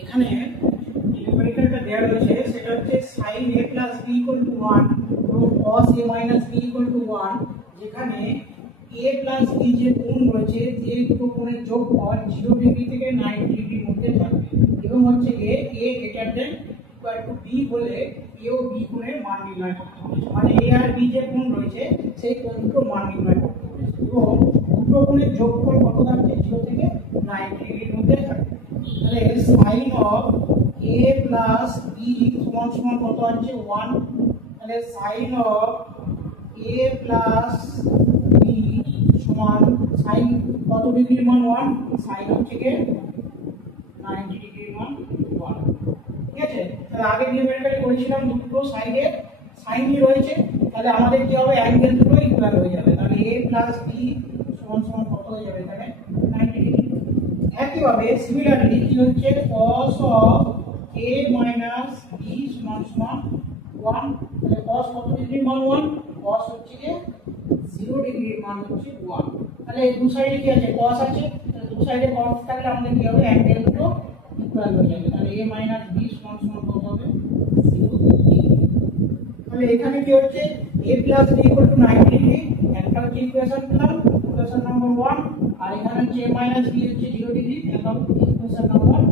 এখানে নিউমেরিক্যালটা দেওয়া রয়েছে সেটা হচ্ছে sin a plus b equal to 1 এবং cos a minus b equal to 1, যেখানে a plus b যে কোণ রয়েছে যে দুটো কোণের যোগফল 0 ডিগ্রি থেকে 90 ডিগ্রির মধ্যে থাকবে এবং হচ্ছে a greater than equal to b হলে a ও b কোণের মান নির্ণয় করতে হবে। মানে a আর b যে কোণ রয়েছে সেই কোণ দুটোর মান নির্ণয় করতে হবে এবং দুটো কোণের যোগফল কত থাকছে 0 থেকে 90 ডিগ্রির মধ্যে থাকবে। তাহলে sin of a plus b সমান সমান কত আছে 1। তাহলে sin of a plus b সমান sin কত ডিগ্রির মান 1, sin হচ্ছে কি 90 ডিগ্রির মান 1। ঠিক আছে, তাহলে আগে নিউমেরিক্যালি করেছিলাম দুটো সাইডে সাইনই রয়েছে, তাহলে আমাদের কি হবে অ্যাঙ্গেল দুটো ইকুয়াল হয়ে যাবে। তাহলে a plus b সমান সমান কত হয়ে যাবে এখানে 90 ডিগ্রি। একইভাবে সিমিলারলি কি হচ্ছে cos of a minus b সমান সমান 1। তাহলে cos কত ডিগ্রির মান 1, cos হচ্ছে কি 0 ডিগ্রির মান হচ্ছে 1। তাহলে এই দু সাইডে কি আছে cos আছে, তাহলে দু সাইডে cos থাকলে আমাদের কি হবে অ্যাঙ্গেল দুটো ইকুয়াল হয়ে যাবে। তাহলে a minus b সমান সমান কত হবে 0 ডিগ্রি। তাহলে এখানে কি হচ্ছে a plus b equal to 90 degree, একটা হচ্ছে ইকুয়েশন পেলাম ইকুয়েশন নাম্বার 1, আর এখানে হচ্ছে a minus b হচ্ছে 0 ডিগ্রি এবং ইকুয়েশন নাম্বার।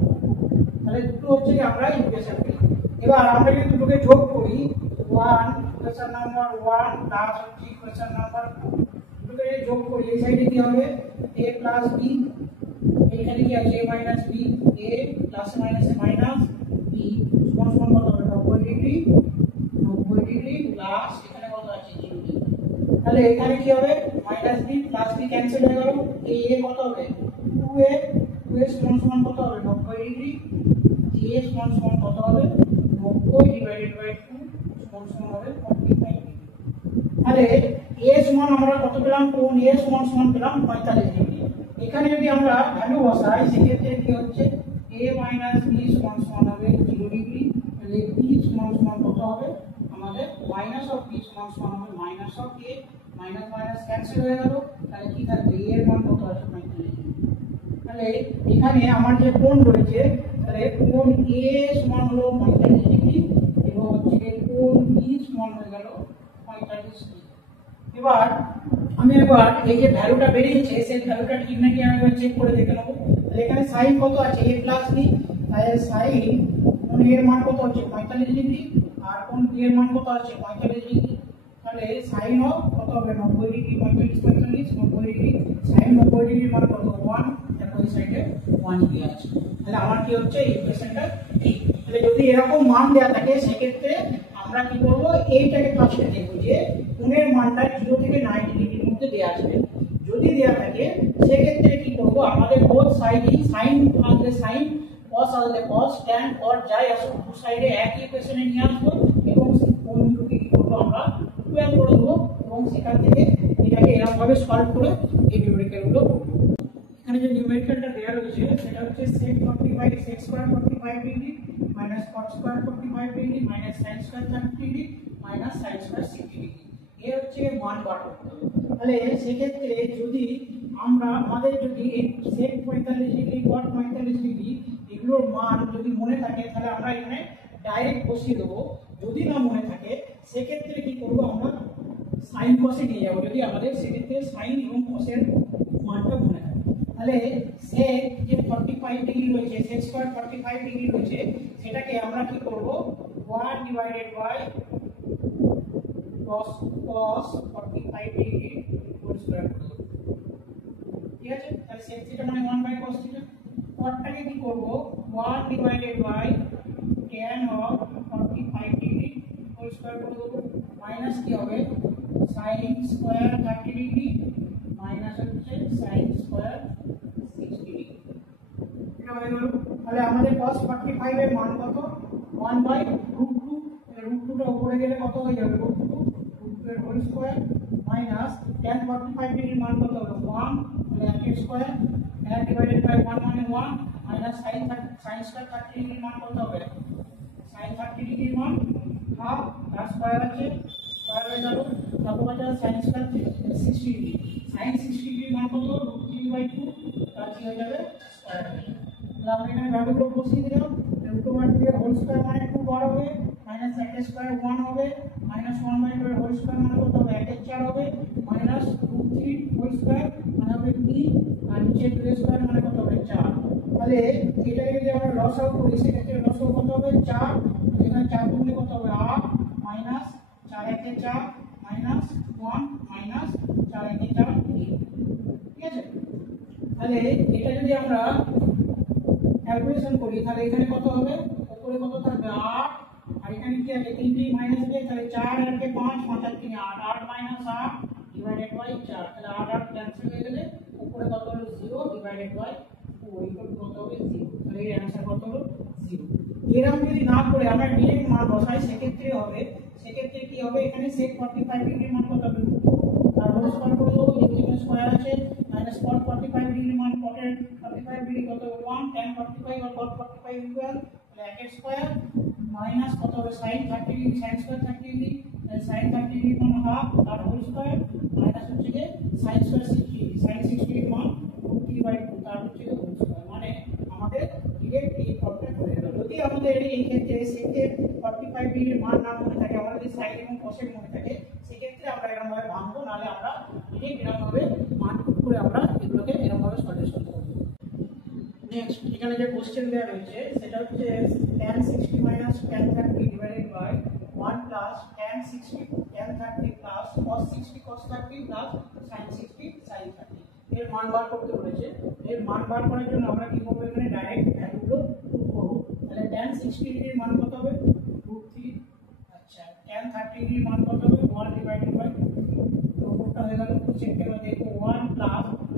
তাহলে দুটো হচ্ছে আমরা ইকুয়েশন পেলাম। এবার আমরা যদি দুটোকে যোগ করি 1 ইকুয়েশন নাম্বার 1 প্লাস হচ্ছে ইকুয়েশন নাম্বার 2, দুটোকে যোগ করি এই সাইডে কি হবে a plus b, এখানে কি আছে a minus b, a plus minus minus b সমান সমান কত হবে 90 ডিগ্রি প্লাস এখানে কত আছে 0 ডিগ্রি। তাহলে এখানে কি হবে minus b plus b cancel হয়ে গেল, এই a কত হবে 2a সমান সমান কত হবে 90 ডিগ্রি, a সমান সমান কত হবে 90 ডিভাইডেড বাই 2 সমান সমান হবে 45 ডিগ্রি। তাহলে a সমান আমরা কত পেলাম, কোণ a সমান সমান পেলাম 45 ডিগ্রি। এখানে যদি আমরা ভ্যালু বসাই সেক্ষেত্রে কি হচ্ছে a minus b সমান সমান হবে 0 ডিগ্রি। তাহলে b সমান সমান কত হবে আমাদের মাইনাস অফ b সমান সমান হবে minus of a, minus minus cancel হয়ে গেল, তাহলে কি থাকবে a এর মান কত আছে 45 ডিগ্রি। তাহলে এখানে আমার যে কোণ রয়েছে তাহলে কোণ a সমান হলো 45 ডিগ্রি এবং হচ্ছে কোণ b সমান হয়ে গেল 45 ডিগ্রি। এবার আমি এই যে ভ্যালুটা বেরিয়েছে সেই ভ্যালুটা ঠিক নাকি আমি চেক করে দেখে নেব। তাহলে এখানে sin কত আছে a প্লাস b, তাহলে sin কোণ a এর মান কত হচ্ছে 45 ডিগ্রি আর কোণ b এর মান কত আছে 45 ডিগ্রি। তাহলে sin অফ কত হবে 90 ডিগ্রি 45 90 ডিগ্রি, sin 90 ডিগ্রির মান কত 1, দেখো এই সাইডে 1 দেওয়া আছে। তাহলে আমার কি হচ্ছে এই ইকুয়েশনটা ঠিক। তাহলে যদি এরকম মান দেওয়া থাকে সেক্ষেত্রে আমরা কি করব এইটাকে ফার্স্টে দেখব যে কোণের মানটা 0 থেকে 90 ডিগ্রির মধ্যে দেওয়া আছে। যদি দেওয়া থাকে সেক্ষেত্রে কি করব আমাদের বোথ সাইডই sin আসলে sin, cos আসলে cos, tan or যাই আসুক দু সাইডে একই ইকুয়েশনে নিয়ে আসবো এবং কোণ দুটোকে কি করব আমরা ইকুয়াল করে দেবো এবং সেখান থেকে এটাকে এরকম ভাবে সলভ করে এই নিউমেরিক্যালগুলো করব। এখানে যে নিউমেরিক্যালটা দেওয়া রয়েছে সেটা হচ্ছে sec 45 sec square 45 degree minus cot square 45 degree minus sin square 30 degree minus sin square 60 degree. এই হচ্ছে মান বার করতে হবে। তাহলে সেই ক্ষেত্রে যদি আমাদের যদি sec 45 ডিগ্রি cot 45 ডিগ্রি এগুলোর মান যদি মনে থাকে তাহলে আমরা এখানে ডাইরেক্ট বসিয়ে দেবো। যদি না মনে থাকে সেক্ষেত্রে কি করব আমরা sin cos এ নিয়ে যাব যদি আমাদের সেক্ষেত্রে sin এবং cos এর মানটা মনে থাকে। তাহলে sec যে 45 ডিগ্রি রয়েছে sec স্কয়ার 45 ডিগ্রি রয়েছে সেটাকে আমরা কি করব 1 divided by cos 45 degree whole square করে দেব। ঠিক আছে, তাহলে sec থিটা মানে 1 বাই cos থিটা, cotটাকে কি করব 1 divided by tan of 45 degree whole square করে দেব মাইনাস কি হবে sin স্কয়ার 30 ডিগ্রি মাইনাস হচ্ছে sin স্কয়ার 60 ডিগ্রি। এটা হয়ে গেল। তাহলে আমাদের cos 45 এর মান কত 1 বাই √2, তাহলে √2টা উপরে গেলে কত হয়ে যাবে √2 এর হোল স্কয়ার মাইনাস tan 45 ডিগ্রির মান কত হবে 1, তাহলে 1 এর স্কয়ার 1 ডিভাইডেড বাই 1 মানে 1 মাইনাস sin স্কয়ার 30 ডিগ্রির মান কত হবে sin 30 ডিগ্রির মান হাফ তার স্কয়ার আছে স্কয়ার হয়ে গেল, তারপর আছে sin স্কয়ার 60 ডিগ্রি, sin 60 ডিগ্রির মান কত √3/2 তার কি হয়ে যাবে স্কয়ার হয়ে যাবে। তাহলে আমরা এখানে ভ্যালুগুলো বসিয়ে দিলাম। রুট ওভার 2 এর হোল স্কয়ার মানে 2 বার হবে, মাইনাস 1 এর স্কয়ার 1 হবে, মাইনাস 1/2 এর হোল স্কয়ার মানে কত হবে 1 এর 4 হবে, মাইনাস √3 হোল স্কয়ার মানে হবে 3, আর নিচে 2 এর স্কয়ার মানে কত হবে 4। তাহলে এটাকে যদি আমরা লসাগু করি সেক্ষেত্রে লসাগু কত হবে 4, এখানে 4 গুণলে কত হবে 8, মাইনাস 4 1 এ 4 মাইনাস 1 মাইনাস 4 1 এ 4 3। ঠিক আছে, তাহলে এটা যদি আমরা ক্যালকুলেশন করি তাহলে এখানে কত হবে, উপরে কত থাকবে 8, আর এখানে কি আছে 3 3 মাইনাস দিয়ে তাহলে 4 আর 5 5 আর 3 8, 8 মাইনাস 8 ডিভাইডেড বাই 4, তাহলে 8 8 ক্যান্সেল হয়ে গেলে উপরে কত হলো 0 ডিভাইডেড বাই 2 ইকুয়াল টু কত হবে 0। তাহলে এর आंसर কত হলো 0। এরকম যদি না করে আমরা ডিরেক্ট মান বসাই সেক্ষেত্রে হবে, সেক্ষেত্রে কি হবে এখানে sec 45 ডিগ্রি মান কত হবে 2, তার হোল স্কয়ার করে দেবো, যেহেতু স্কয়ার আছে মাইনাস cot 45 ডিগ্রি মান cot এর 45 ডিগ্রি কত হবে 1, tan 45 আর cot 45 ইকুয়াল তাহলে 1 এর স্কয়ার মাইনাস কত হবে sin 30 degree sin square 30 degree তাহলে sin 30 ডিগ্রি মান হাফ তার হোল স্কয়ার মাইনাস হচ্ছে যে sin square 60 degree sin 60 degree মান √3/2 তার হচ্ছে যে হোল স্কয়ার। মানে আমাদের ডিরেক্ট এই ফর্মটা করে দিল। যদি আমাদের এই ক্ষেত্রে sec এর 45 ডিগ্রি মান না মনে থাকে, আমাদের যদি sin এবং cos এর মনে থাকে সেক্ষেত্রে আমরা এরকম ভাবে ভাঙবো, নালে আমরা ডিরেক্ট এরকম ভাবে মান পুট করে আমরা এগুলোকে এরকম ভাবে সলিউশন করব। নেক্সট এখানে যে কোশ্চেন দেওয়া রয়েছে সেটা হচ্ছে tan 60 tan 30 divided by 1 tan 60 tan 30 cos 60 cos 30 sin 60 sin 30 এর মান বার করতে বলেছে। এর মান বার করার জন্য আমরা কি করব, এখানে ডাইরেক্ট ভ্যালুগুলো পুট করব। তাহলে tan 60 ডিগ্রির মান কত হবে √3, আচ্ছা tan 30 ডিগ্রির মান কত হবে 1 ডিভাইডেড বাই 2, তো পুটটা হয়ে গেল। সেক্ষেত্রে আমরা দেখব 1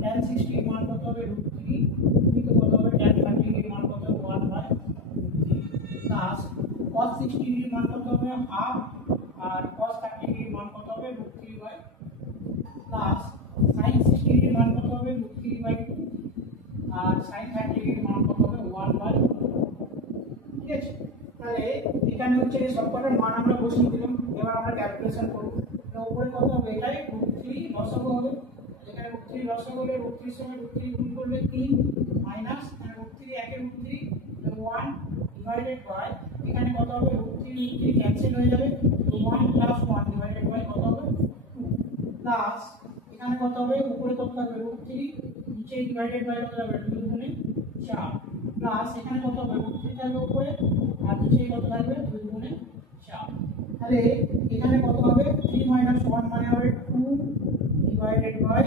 tan 60 এর মান কত হবে √3, কিন্তু কত হবে tan 30 ডিগ্রির মান কত হবে 1/3 প্লাস cos 60 ডিগ্রির মান কত হবে হাফ, আর cos 30 ডিগ্রির মান কত হবে √3/, প্লাস sin 60 ডিগ্রির মান কত হবে √3/2, আর sin 30 ডিগ্রির মান কত হবে 1/, ঠিক আছে। তাহলে এখানে হচ্ছে এই সবকটার মান আমরা বসিয়ে দিলাম। এবার আমরা ক্যালকুলেশন করব। তো উপরে কত হবে এটাই √3 লসাগু হবে, এখানে √3 লসাগু হলে √3 এর সঙ্গে √3 গুণ করলে 3 মাইনাস √3 1 এর √3 1 ডিভাইডেড বাই এখানে কত হবে √3 ক্যান্সেল হয়ে যাবে, তো 1 প্লাস 1 ডিভাইডেড বাই কত হবে 2, প্লাস এখানে কত হবে উপরে কত থাকবে √3 নিচে ডিভাইডেড বাই কত হবে 2 গুণে 4, প্লাস এখানে কত হবে √3 থাকবে উপরে আর নিচে কত থাকবে 2 গুণে 4। তাহলে এখানে কত হবে 3 - 1 মানে হবে 2 ডিভাইডেড বাই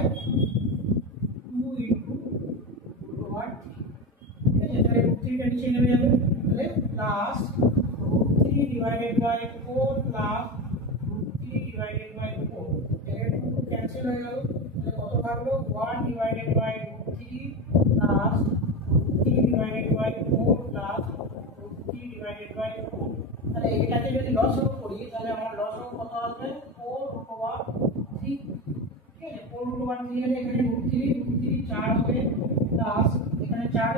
2 ইনটু √3, ঠিক আছে। তাহলে √3 টা নিচে নেমে যাবে, তাহলে plus √3 divided by 4 plus √3 divided by 4, এর 2 ক্যান্সেল হয়ে গেল, তাহলে কত থাকলো 1 divided by √3 plus √3 divided by 4 plus √3 divided by 4। তাহলে এটাকে যদি লসাগু করি তাহলে আমার লসাগু কত আসবে 4/3, ঠিক আছে। 4/3 হলে এখানে √3 4 হবে, প্লাস এখানে 4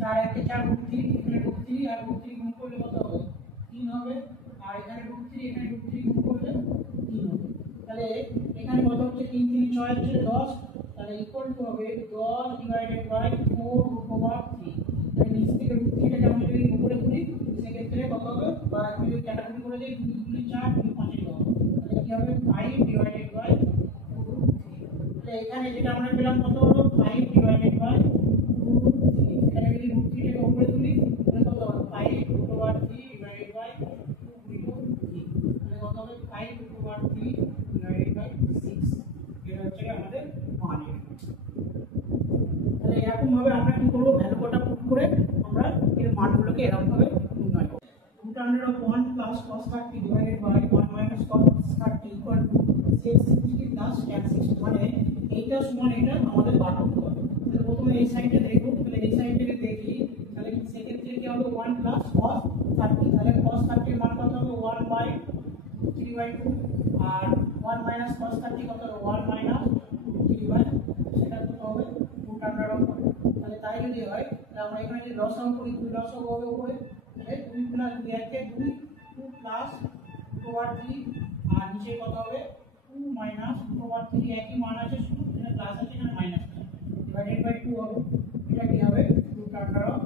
4 1 এ 4 √3 এখানে √3 আর √3 গুণ করলে কত হবে 3 হবে, আর এখানে √3 এখানে √3 গুণ করলে 3 হবে। তাহলে এখানে কত হচ্ছে 3 3 6 হচ্ছে 10, তাহলে ইকুয়াল টু হবে 10 ডিভাইডেড বাই 4/3। তাহলে নিচ থেকে √3 টাকে আমরা যদি উপরে করি সেক্ষেত্রে কত হবে, বা আমি যদি ক্যাটাগরি করে দেই 2 2 4 2 5 10, তাহলে কি হবে 5 ডিভাইডেড বাই √3। তাহলে এখানে যেটা আমরা পেলাম কত হলো 5 ডিভাইডেড বাই √3, এখানে যদি √3 টাকে উপরে তুলি তাহলে কত হবে 5/3 ডিভাইডেড বাই 2/3, তাহলে কত হবে 5/3 ডিভাইডেড বাই 6, এটা হচ্ছে আমাদের মান। তাহলে এরকম ভাবে আমরা কি করব, ভ্যালু কটা পুট করে আমরা এর মানগুলোকে এরকম ভাবে নির্ণয় করব। √1 plus cos 30 divided by 1 minus cos 30 equal to sec 60 plus tan 60, মানে এইটা সমান এটা আমাদের বার করতে হবে। তাহলে প্রথমে এই সাইডে দেখব, তাহলে এই সাইডে দেখি তাহলে সেক্ষেত্রে কি হবে 1 plus cos 30, তাহলে cos 30 এর মান কত হবে 1/√3/2, আর 1 minus cos 30 কত হবে 1 minus √3/, সেটা কত হবে √1। তাহলে তাই যদি হয় তাহলে আমরা এখানে যে লসাগু করি 2 লসাগু হবে উপরে, তাহলে 2 প্লাস 2 একে 2 2 প্লাস √3, আর নিচে কত হবে 2 মাইনাস √3, একই মান আছে শুধু এখানে প্লাস আছে এখানে মাইনাস আছে, ডিভাইডেড বাই 2 হবে, এটা কি হবে √1।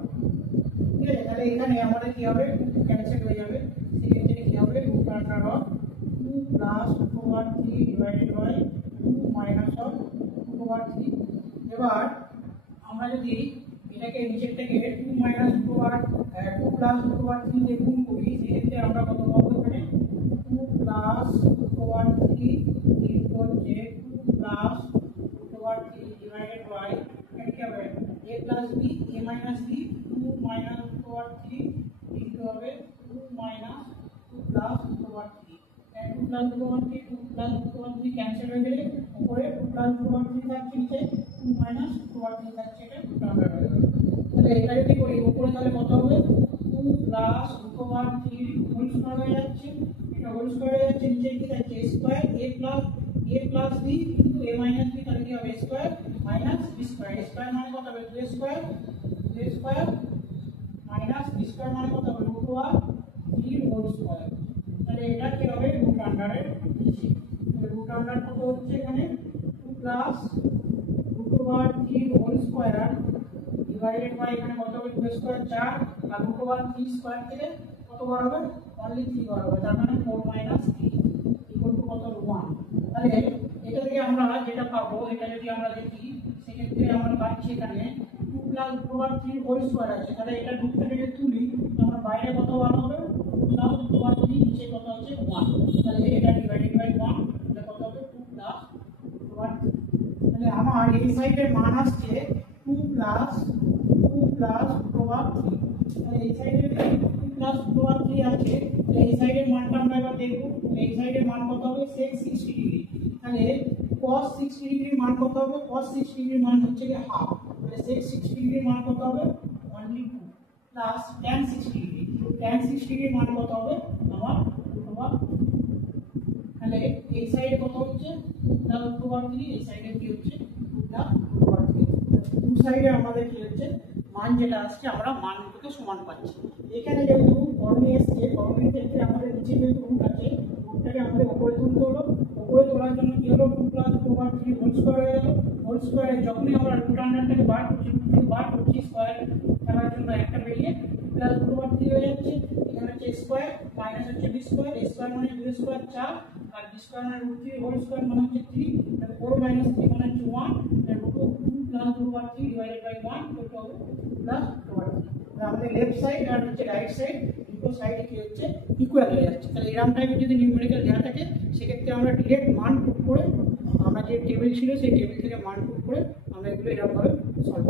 ঠিক আছে, তাহলে এখানে আমাদের কি হবে, ক্যান্সেল হয়ে যাবে, সেক্ষেত্রে কি হবে root under of 2 plus root over 3 divided by 2 minus of root over 3। এবার আমরা যদি এটাকে নিচের থেকে 2 minus root over 2 plus root over 3 দিয়ে গুণ করি, সেক্ষেত্রে আমরা কত পাবো, এখানে 2 প্লাস রুট ওভার 3 ইকুয়াল যে 2 plus root over 3 divided by এটা কি হবে a plus b, a minus b, 2 minus root over 3 into হবে 2 minus 2 plus root over 3। 2 plus root over 3 2 plus root over 3 cancel হয়ে গেলে উপরে 2 প্লাস রুট ওভার 3 থাকছে, নিচে 2 মাইনাস রুট ওভার 3 থাকছে, এটা স্ট্যান্ডার্ড হয়ে যাবে। তাহলে এটা যদি করি উপরে তাহলে কত হবে, 2 plus root over 3 whole square হয়ে যাচ্ছে, এটা হোল স্কয়ার হয়ে যাচ্ছে, নিচে কি থাকছে square a plus b into a minus b, তাহলে কি হবে square minus b square. Square মানে কত হবে 2 square, 2 square minus b square মানে কত হবে রুট ওভার 3 হোল স্কয়ার। তাহলে এটা কি হবে রুট আন্ডারের নিচে, রুট আন্ডার কত হচ্ছে এখানে 2 plus root over 3 whole square divided by এখানে কত হবে 2 স্কয়ার 4 আর রুট ওভার 3 স্কয়ার থেকে কত বার হবে অনলি 3 বার হবে, তার মানে 4 মাইনাস 3 ইকুয়াল টু কত 1। তাহলে এটা থেকে আমরা যেটা পাবো, এটা যদি আমরা দেখি সেক্ষেত্রে আমরা পাচ্ছি এখানে 2 plus root over 3 whole square আছে, তাহলে এটা রুট থেকে যদি তুলি আমরা বাইরে কত বার হবে 2 প্লাস রুট ওভার 3, নিচে কত হচ্ছে 1, তাহলে এটা ডিভাইডেড বাই 1, এটা কত হবে 2 প্লাস রুট ওভার 3। তাহলে আমার এই সাইডের মান আসছে 2 প্লাস রুট ওভার 3। তাহলে এই সাইডে 2 প্লাস রুট ওভার 3 আছে, তাহলে এই সাইডের মানটা আমরা এবার দেখব, এই সাইডের মান কত হবে sec 60 ডিগ্রি। তাহলে cos 60 ডিগ্রির মান কত হবে, cos 60 ডিগ্রির মান হচ্ছে কি হাফ, তাহলে sec 60 ডিগ্রির মান কত হবে only 2 plus tan 60 degree, tan 60 ডিগ্রির মান কত হবে আমার রুট ওভার। তাহলে এই সাইডে কত হচ্ছে 2 প্লাস রুট ওভার 3, এই সাইডে কি হচ্ছে 2 প্লাস রুট ওভার 3। দু সাইডে আমাদের কি হচ্ছে মান যেটা আসছে আমরা মান দুটোকে সমান পাচ্ছি। এখানে যেহেতু ফর্মে এসছে, ফর্মের ক্ষেত্রে আমাদের নিচে যেহেতু রুট আছে, রুটটাকে আমাদের উপরে তুলতে হলো, উপরে তোলার জন্য কি হলো 2 plus root over 3 whole square হয়ে গেল। হোল স্কয়ারে যখনই আমরা রুট আন্ডারটাকে বার করছি, রুট থেকে বার করছি স্কয়ার করার জন্য একটা বেরিয়ে 2 প্লাস রুট ওভার 3 হয়ে যাচ্ছে, এখানে হচ্ছে স্কয়ার মাইনাস হচ্ছে b স্কয়ার, a স্কয়ার মানে 2 স্কয়ার 4 আর b স্কয়ার মানে রুট 3 হোল স্কয়ার মানে হচ্ছে 3, তাহলে 4 মাইনাস 3 মানে হচ্ছে 1, তাহলে root 2 plus root over 3 divided by 1 equal to plus root over 3। আমাদের লেফট সাইড আর হচ্ছে রাইট সাইড দুটো সাইডে কি হচ্ছে ইকুয়াল হয়ে যাচ্ছে। তাহলে এরকম টাইপের যদি নিউমেরিক্যাল দেওয়া থাকে সেক্ষেত্রে আমরা ডিরেক্ট মান পুট করে, আমরা যে টেবিল ছিল সেই টেবিল থেকে মান পুট করে আমরা এগুলো এরকমভাবে সলভ